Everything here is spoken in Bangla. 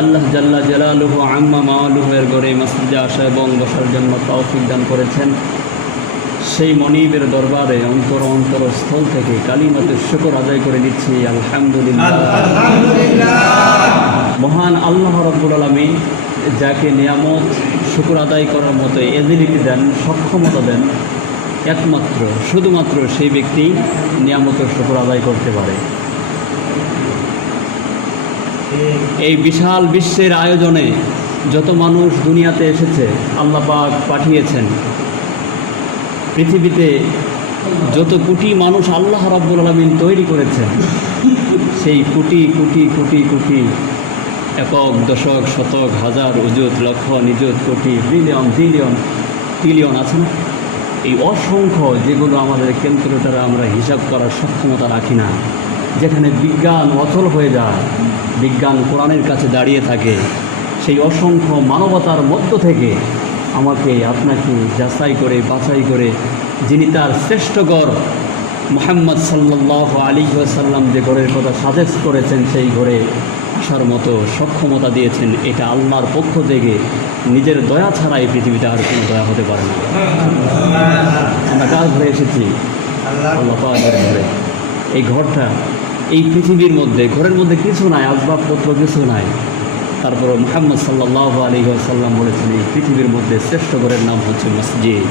আল্লাহ জাল্লা জালালুহু আম্মা মাওয়ালুহু এর ঘরে মসজিদে আসা এবং বসার জন্য তৌফিক দান করেছেন। সেই মনিবের দরবারে অন্তরস্থল থেকে কালিমাতুশ শুকর আদায় করে দিচ্ছি আলহামদুলিল্লাহ। মহান আল্লাহ রাব্বুল আলামিন যাকে নিয়ামত শুকর আদায় করার মতো এবিলিটি দেন, সক্ষমতা দেন, একমাত্র শুধুমাত্র সেই ব্যক্তি নিয়ামতের শুকর আদায় করতে পারে। এই বিশাল বিশ্বের আয়োজনে যত মানুষ দুনিয়াতে এসেছে আল্লাহ পাক পাঠিয়েছেন, পৃথিবীতে যত কোটি মানুষ আল্লাহ রাব্বুল আলামিন তৈরি করেছেন, সেই কোটি কোটি কোটি কোটি একক দশক শতক হাজার অযুত লক্ষ নিযুত কোটি বিলিয়ন বিলিয়ন ট্রিলিয়ন আছে না, এই অসংখ্য যেগুলো আমাদের ক্যালকুলেটারে আমরা হিসাব করার সক্ষমতা রাখি না, যেখানে বিজ্ঞান অচল হয়ে যায়, বিজ্ঞান কোরআনের কাছে দাঁড়িয়ে থাকে, সেই অসংখ্য মানবতার মধ্য থেকে আমাকে আপনাকে যাচাই করে বাছাই করে যিনি তার শ্রেষ্ঠ গড় মুহাম্মদ সাল্লাল্লাহু আলাইহি ওয়াসাল্লাম যে ঘরের কথা সাজেস্ট করেছেন, সেই ঘরে আসার মতো সক্ষমতা দিয়েছেন। এটা আল্লাহর পক্ষ থেকে, নিজের দয়া ছাড়া এই পৃথিবীতে আর কোনো দয়া হতে পারে না। আমরা কার ঘরে এসেছি? আল্লাহ পাকের ঘরে। এই ঘরটা এই পৃথিবীর মধ্যে, ঘরের মধ্যে কিছু নাই, আসবাবপত্র কিছু নাই, তারপরে মুহাম্মদ সাল্লাল্লাহু আলাইহি ওয়াসাল্লাম বলেছেন এই পৃথিবীর মধ্যে শ্রেষ্ঠ ঘরের নাম হচ্ছে মসজিদ।